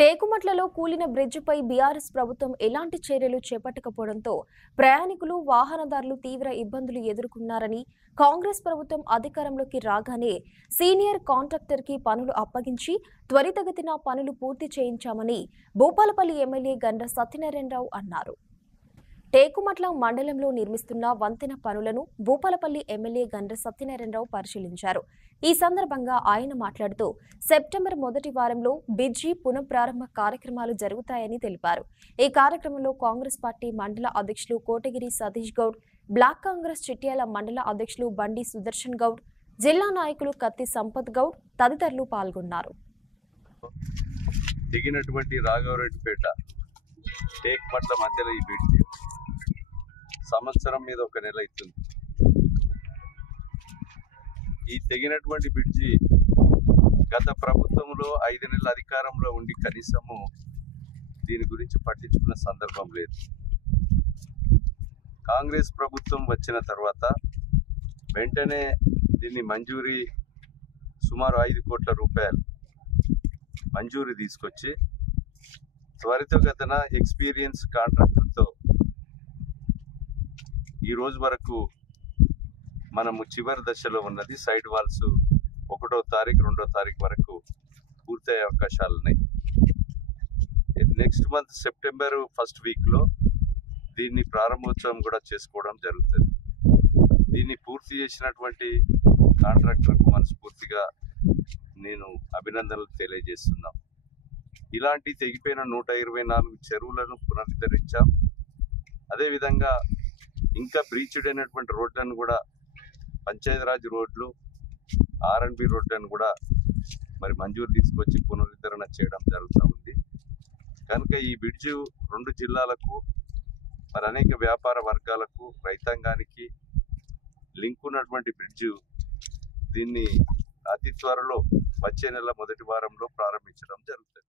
టేకుమట్లలో కూలిన బ్రిడ్జిపై బీఆర్ఎస్ ప్రభుత్వం ఎలాంటి చర్యలు చేపట్టకపోవడంతో ప్రయాణికులు, వాహనదారులు తీవ్ర ఇబ్బందులు ఎదుర్కొన్నారని, కాంగ్రెస్ ప్రభుత్వం అధికారంలోకి రాగానే సీనియర్ కాంట్రాక్టర్కి పనులు అప్పగించి త్వరితగతిన పనులు పూర్తి చేయించామని భూపాలపల్లి ఎమ్మెల్యే గండ్ర సత్యనారాయణరావు అన్నారు. టేకుమట్ల మండలంలో నిర్మిస్తున్న వంతెన పనులను భూపాలపల్లి ఎమ్మెల్యే గండ్ర సత్యనారాయణరావు పరిశీలించారు. ఈ సందర్భంగా ఆయన మాట్లాడుతూ సెప్టెంబర్ మొదటి వారంలో బ్రిడ్జి పునఃప్రారంభ కార్యక్రమాలు జరుగుతాయని తెలిపారు. ఈ కార్యక్రమంలో కాంగ్రెస్ పార్టీ మండల అధ్యక్షులు కోటగిరి సతీష్ గౌడ్, బ్లాక్ కాంగ్రెస్ చిట్యాల మండల అధ్యక్షులు బండి సుదర్శన్ గౌడ్, జిల్లా నాయకులు కత్తి సంపత్ గౌడ్ తదితరులు పాల్గొన్నారు. దిగినటువంటి రాఘవరెడ్డిపేట టేకుమట్ల మధ్యలో ఈ బ్రిడ్జి సంవత్సరం మీద ఒక నెల అవుతుంది. ఈ తెగినటువంటి బ్రిడ్జి గత ప్రభుత్వంలో 5 నెలల అధికారంలో ఉండి కనీసము దీని గురించి పట్టించుకున్న సందర్భం లేదు. కాంగ్రెస్ ప్రభుత్వం వచ్చిన తర్వాత వెంటనే దీన్ని మంజూరీ సుమారు 5 కోట్ల రూపాయలు మంజూరీ తీసుకొచ్చి త్వరితగతిన ఎక్స్పీరియన్స్ కాంట్రాక్టర్తో ఈ రోజు వరకు మనము చివరి దశలో ఉన్నది. సైడ్ వాల్స్ 1వ తారీఖు 2వ తారీఖు వరకు పూర్తయ్యే అవకాశాలు ఉన్నాయి. నెక్స్ట్ మంత్ సెప్టెంబర్ ఫస్ట్ వీక్లో దీన్ని ప్రారంభోత్సవం కూడా చేసుకోవడం జరుగుతుంది. దీన్ని పూర్తి చేసినటువంటి కాంట్రాక్టర్కు మనస్ఫూర్తిగా నేను అభినందనలు తెలియజేస్తున్నాం. ఇలాంటి తెగిపోయిన 124 చెరువులను పునరుద్ధరించాం. అదేవిధంగా ఇంకా బ్రీచ్డ్ అయినటువంటి రోడ్లను కూడా పంచాయతీరాజ్ రోడ్లు, R&B రోడ్లను కూడా మరి మంజూరు తీసుకొచ్చి పునరుద్ధరణ చేయడం జరుగుతూ ఉంది. కనుక ఈ బ్రిడ్జి 2 జిల్లాలకు మరి అనేక వ్యాపార వర్గాలకు, రైతాంగానికి లింక్ ఉన్నటువంటి బ్రిడ్జి. దీన్ని అతి త్వరలో వచ్చే నెల మొదటి వారంలో ప్రారంభించడం జరుగుతుంది.